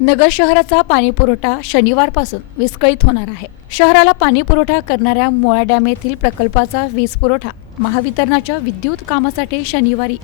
नगर शहराचा पाणी पुरवठा शनिवारपासून विस्कळीत होणार आहे. शहराला पाणी पुरवठा करणाऱ्या मुळा डॅम येथील प्रकल्पाचा वीज पुरवठा महावितरणाच्या विद्युत कामासाठी शनिवारी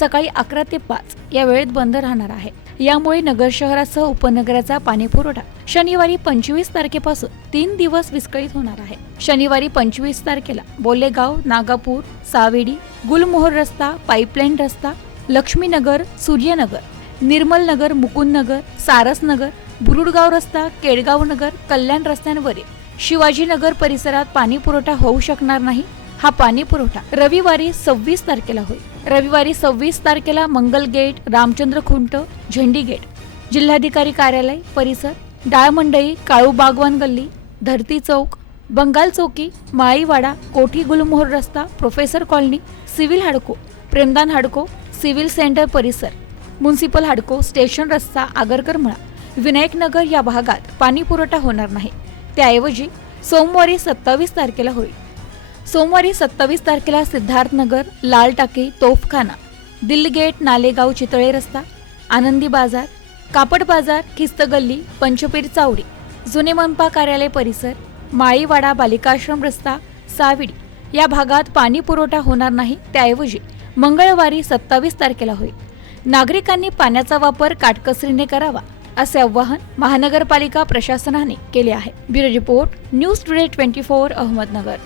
सकाळी अकरा ते पाच या वेळेत बंद राहणार आहे. यामुळे नगर शहरासह उपनगराचा पाणी पुरवठा शनिवारी पंचवीस तारखेपासून तीन दिवस विस्कळीत होणार आहे. शनिवारी पंचवीस तारखेला बोलेगाव नागापूर सावेडी गुलमोहर रस्ता पाईपलाईन रस्ता लक्ष्मीनगर सूर्यनगर निर्मल नगर मुकुंद नगर सारस नगर बुरुडगाव रस्ता केडगाव नगर कल्याण रस्त्यांवरील शिवाजीनगर परिसरात पाणी पुरवठा होऊ शकणार नाही. हा पाणी पुरवठा रविवारी सव्वीस तारखेला होईल. रविवारी सव्वीस तारखेला मंगल गेट रामचंद्र खुंट झेंडी गेट जिल्हाधिकारी कार्यालय परिसर डाळमंडई काळू बागवान गल्ली धरती चौक बंगाल चौकी माळीवाडा कोठी गुलमोहर रस्ता professor colony civil Hudco Premdan Hudco civil centre परिसर. म्युन्सिपल हाडको स्टेशन रस्ता आगरकर विनायकनगर विनायक नगर या भागात पाणी पुरवठा होणार नाही. त्याऐवजी सोमवारी सत्तावीस तारखेला होईल. सोमवारी सत्तावीस तारखेला सिद्धार्थनगर लाल टाकी तोफखाना दिल्ली गेट नालेगाव चितळे रस्ता आनंदी बाजार कापड बाजार खिस्त गल्ली पंचपीर चावडी जुने मनपा कार्यालय परिसर माळीवाडा बालिकाश्रम रस्ता साविडी या भागात पाणी पुरवठा होणार नाही. त्याऐवजी मंगळवारी सत्तावीस तारखेला होईल. नागरिकांनी पाण्याचा वापर काटकसरीने करावा असे आवाहन महानगरपालिका प्रशासनाने केले आहे. Bureau report news today twenty four Ahmednagar.